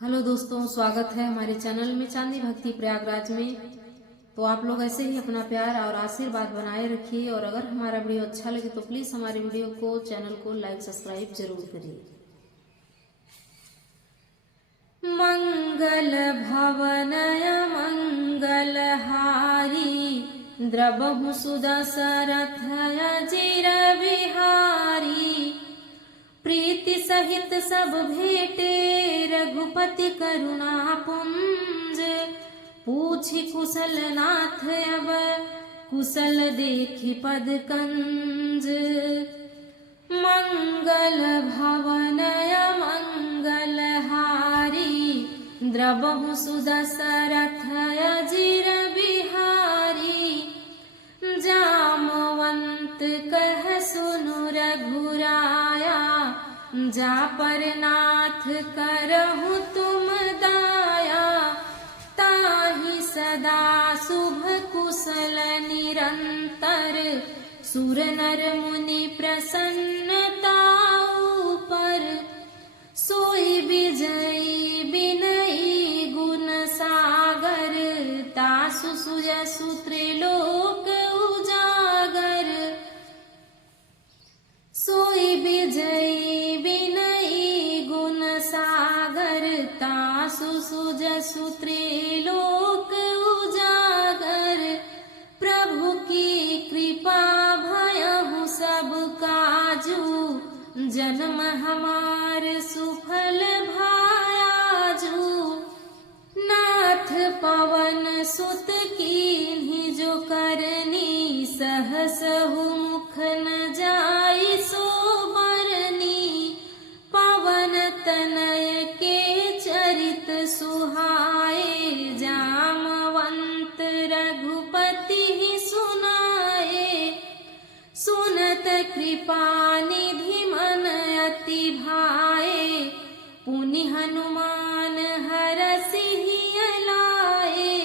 Hello दोस्तों, स्वागत है हमारे चैनल में चांदी भक्ति प्रयागराज में। तो आप लोग ऐसे ही अपना प्यार और आशीर्वाद बनाए रखिए और अगर हमारा वीडियो अच्छा लगे तो प्लीज हमारे वीडियो को चैनल को लाइक सब्सक्राइब जरूर करिए। मंगल भवनय मंगलहारी द्रवहु सुदशरथय चिर विहारी। प्रीति सहित सब भेटे रघुपति करुणा पुंज। पूछी कुशल नाथ अब कुशल देखी पद कंज। मंगल भवनय मंगलहारी द्रवहु सुदशरथय चिर विहारी। जामवंत कह सुनु रघुराया जा पर नाथ करहु तुम दाया। ताहि सदा शुभ कुशल निरंतर सुर नर मुनि प्रसन्नताऊ पर। सोई विजयी विनयी गुण सागर तासु सुजसु त्रिलोक उजागर। सोई विजयी विनयी गुण सागर तासु सुजसु त्रिलोक उजागर। प्रभु की कृपा भयहु सब काजू जन्म हमार सुफल भायाजू। नाथ पवन सुत कीन्ही जो करनी सहसहु मुख न जाई सो बरनी। पवन तनय के चरित सुहाए जामवंत रघुपति ही सुनाए। सुनत कृपा निधि मन अति भाए पुनि हनुमान हरसिहि लाए।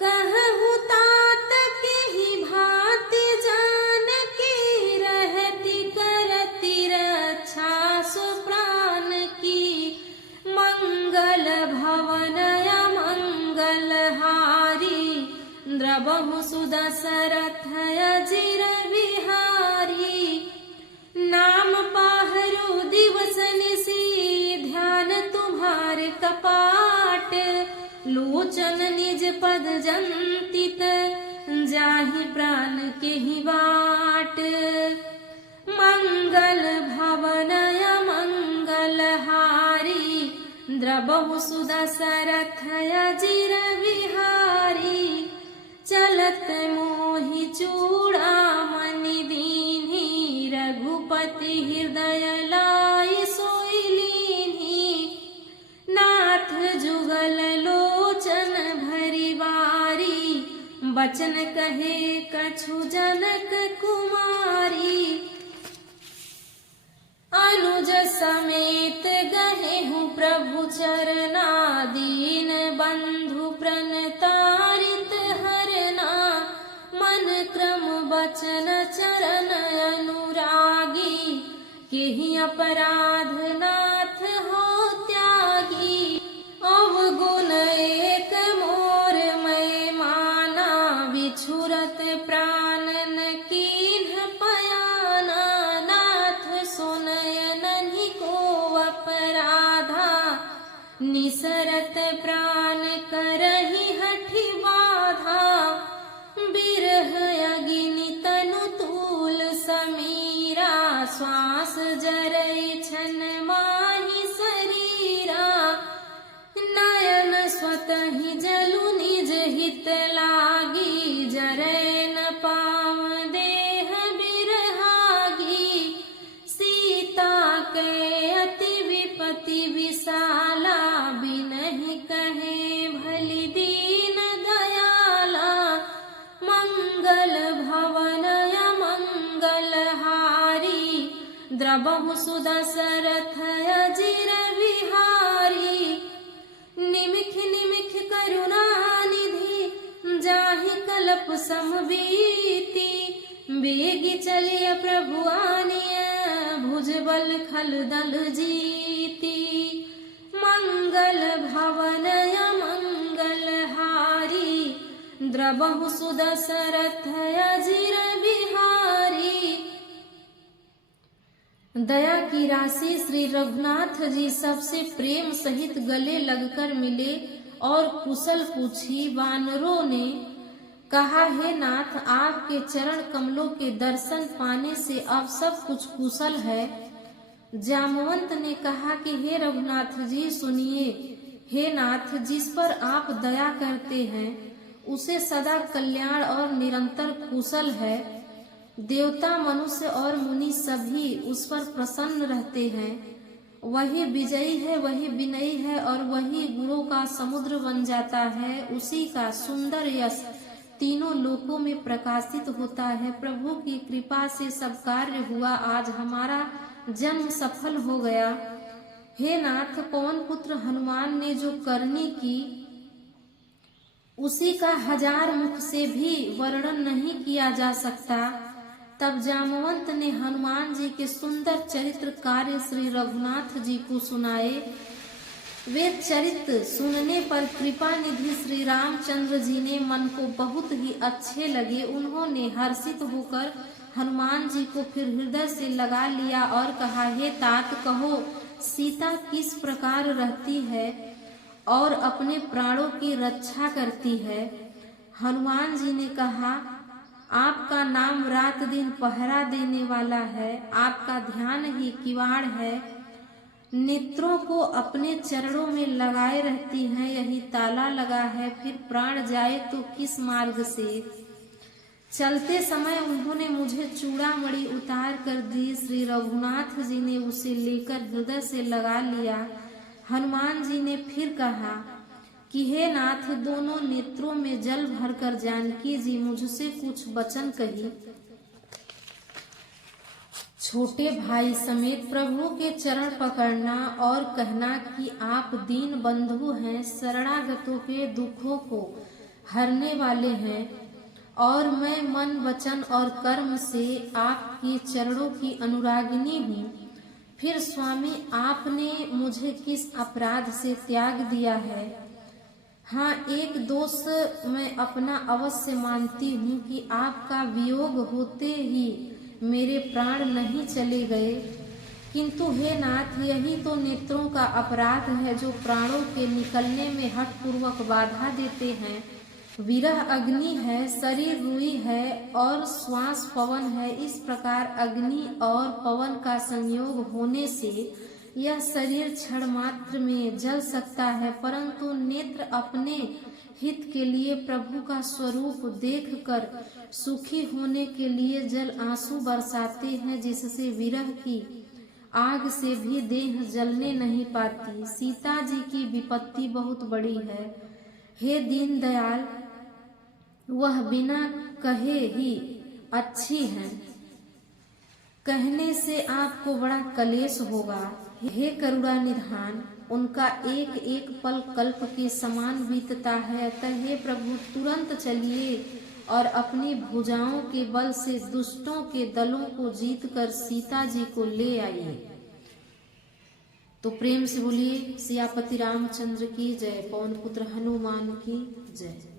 कहु तात केहि भांति जानकी रहति करति रक्षा सुप्राण की। मंगल भवनय मंगलहारी द्रवहु सुदशरथय चिर विहारी। नाम पाहरु दिवस निसी ध्यान तुम्हार कपाट। लोचन निज पद जंतित जाहि प्राण केहि बाट। मंगल भवनय मंगलहारी द्रवहु सुदशरथय चिर विहारी। चलत मोहि चूड़ामणि दीन्ही रघुपति हृदय लाई सोई लीन्ही। नाथ जुगल लोचन भरी बारी बचन कहे कछु जनक कुमारी। अनुज समेत गहेहु प्रभु चरना दीन बंधु प्रणतारित हरना। मन क्रम बचन चरण अनुरागी केहि अपराध नाथ हो त्यागी। अवगुण एक मोर मैं माना बिछुरत प्राण न कीन्ह पयाना। नाथ सुनय नन्हि को अपराधा निसरत प्राण करहि हठि बाधा। बिरह अग्नि तनु तूल समीरा श्वास जरै छन माहि शरीरा। नयन स्वतहि जलु निज हित लागी जरै न पाव देह बिरहागी। सीता के अति विपति विशाला बिनहि कहे भलि दीन दयाला। मंगल भवनय मंगलहारी द्रवहु सुदशरथय चिर विहारी। निमिख निमिख करुणा निधि जाहि कल्प समबीति। बेगी चलिय प्रभु आनिय भुजबल खल दल जीती। मंगल भवनय मंगलहारी, द्रवहु सुदशरथ अजिर बिहारी। दया की राशि श्री रघुनाथ जी सबसे प्रेम सहित गले लगकर मिले और कुशल पूछी। वानरों ने कहा, हे नाथ, आपके चरण कमलों के दर्शन पाने से अब सब कुछ कुशल है। जामवंत ने कहा कि हे रघुनाथ जी सुनिए, हे नाथ, जिस पर आप दया करते हैं उसे सदा कल्याण और निरंतर कुशल है। देवता, मनुष्य और मुनि सभी उस पर प्रसन्न रहते हैं। वही विजयी है, वही विनयी है और वही गुणों का समुद्र बन जाता है। उसी का सुंदर यश तीनों लोकों में प्रकाशित होता है। प्रभु की कृपा से सब कार्य हुआ, आज हमारा जन्म सफल हो गया। हे नाथ, पवन पुत्र हनुमान ने जो करनी की उसी का 1000 मुख से भी वर्णन नहीं किया जा सकता। तब जामवंत ने हनुमान जी के सुंदर चरित्र कार्य श्री रघुनाथ जी को सुनाए। वे चरित्र सुनने पर कृपा निधि श्री रामचंद्र जी ने मन को बहुत ही अच्छे लगे। उन्होंने हर्षित होकर हनुमान जी को फिर हृदय से लगा लिया और कहा, हे तात, कहो सीता किस प्रकार रहती है और अपने प्राणों की रक्षा करती है। हनुमान जी ने कहा, आपका नाम रात दिन पहरा देने वाला है, आपका ध्यान ही किवाड़ है, नेत्रों को अपने चरणों में लगाए रहती हैं, यही ताला लगा है, फिर प्राण जाए तो किस मार्ग से। चलते समय उन्होंने मुझे चूड़ामणि उतार कर दी। श्री रघुनाथ जी ने उसे लेकर हृदय से लगा लिया। हनुमान जी ने फिर कहा कि हे नाथ, दोनों नेत्रों में जल भरकर जानकी जी मुझसे कुछ वचन कही। छोटे भाई समेत प्रभु के चरण पकड़ना और कहना कि आप दीन बंधु हैं, शरणागतों के दुखों को हरने वाले हैं और मैं मन, वचन और कर्म से आपके चरणों की अनुरागिनी हूँ। फिर स्वामी, आपने मुझे किस अपराध से त्याग दिया है? हाँ, एक दोष मैं अपना अवश्य मानती हूँ कि आपका वियोग होते ही मेरे प्राण नहीं चले गए, किंतु हे नाथ, यही तो नेत्रों का अपराध है जो प्राणों के निकलने में हठपूर्वक बाधा देते हैं। विरह अग्नि है, शरीर रुई है और श्वास पवन है। इस प्रकार अग्नि और पवन का संयोग होने से यह शरीर क्षण मात्र में जल सकता है, परंतु नेत्र अपने हित के लिए प्रभु का स्वरूप देखकर सुखी होने के लिए जल आंसू बरसाते हैं, जिससे विरह की आग से भी देह जलने नहीं पाती। सीता जी की विपत्ति बहुत बड़ी है। हे दीन दयाल, वह बिना कहे ही अच्छी है, कहने से आपको बड़ा कलेश होगा। हे करुणा निधान, उनका एक एक पल कल्प के समान बीतता है। अतः हे प्रभु, तुरंत चलिए और अपनी भुजाओं के बल से दुष्टों के दलों को जीतकर सीता जी को ले आइए। तो प्रेम से बोलिए सियापति रामचंद्र की जय, पवन पुत्र हनुमान की जय।